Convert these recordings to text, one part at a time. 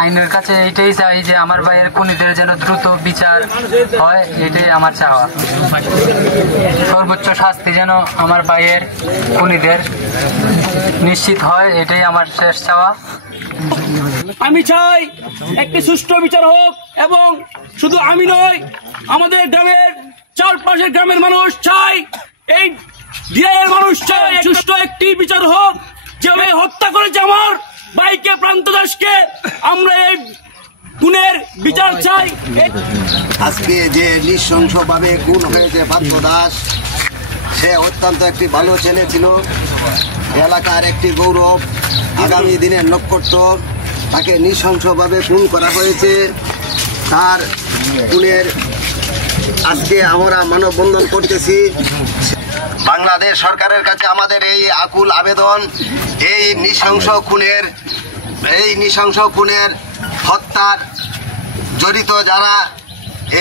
আইনের কাছে এইটাই চাই যে আমার ভাইয়ের খুনিদের যেন দ্রুত বিচার হয়, এটাই আমার চাওয়া। সর্বোচ্চ শাস্তি যেন আমার ভাইয়ের খুনিদের নিশ্চিত হয়, এটাই আমার শেষ চাওয়া। আমি চাই একটি সুষ্ঠু বিচার হোক, এবং শুধু আমি নয়, আমাদের গ্রামের চারপাশের গ্রামের মানুষ চাই, এই ডিআইয়ের মানুষ চাই সুষ্ঠু একটি বিচার হোক। যেভাবে হত্যা করেছে আমার ভাইকে, প্রান্ত দাসকে, আমরা এই খুনের বিচার চাই। আজকে যে নৃশংসভাবে খুন হয়েছে প্রান্ত দাস, সে অত্যন্ত একটি ভালো ছেলে ছিল, এলাকার একটি গৌরব, আগামী দিনের নক্ষত্র। তাকে নৃশংসভাবে খুন করা হয়েছে। তার খুনের আজকে আমরা মানববন্ধন করতেছি। বাংলাদেশ সরকারের কাছে আমাদের এই আকুল আবেদন, এই নৃশংস খুনের হত্যার জড়িত যারা,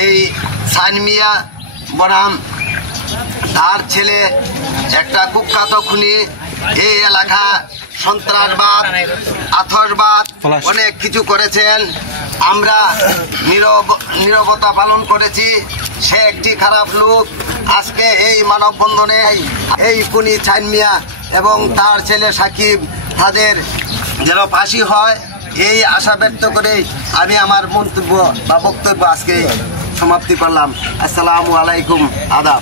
এই সাইন মিয়া বনাম তার ছেলে একটা কুখ্যাত খুনি, এই এলাকা সন্ত্রাসবাদ, আতঙ্কবাদ অনেক কিছু করেছেন। আমরা নীরবতা পালন করেছি। সে একটি খারাপ লোক। আজকে এই মানববন্ধনে এই খুনি সাইন মিয়া এবং তার ছেলে সাকিব, তাদের যেন ফাঁসি হয়, এই আশা ব্যক্ত করে আমি আমার মন্তব্য বা বক্তব্য আজকে সমাপ্তি করলাম। আসসালামু আলাইকুম, আদাব।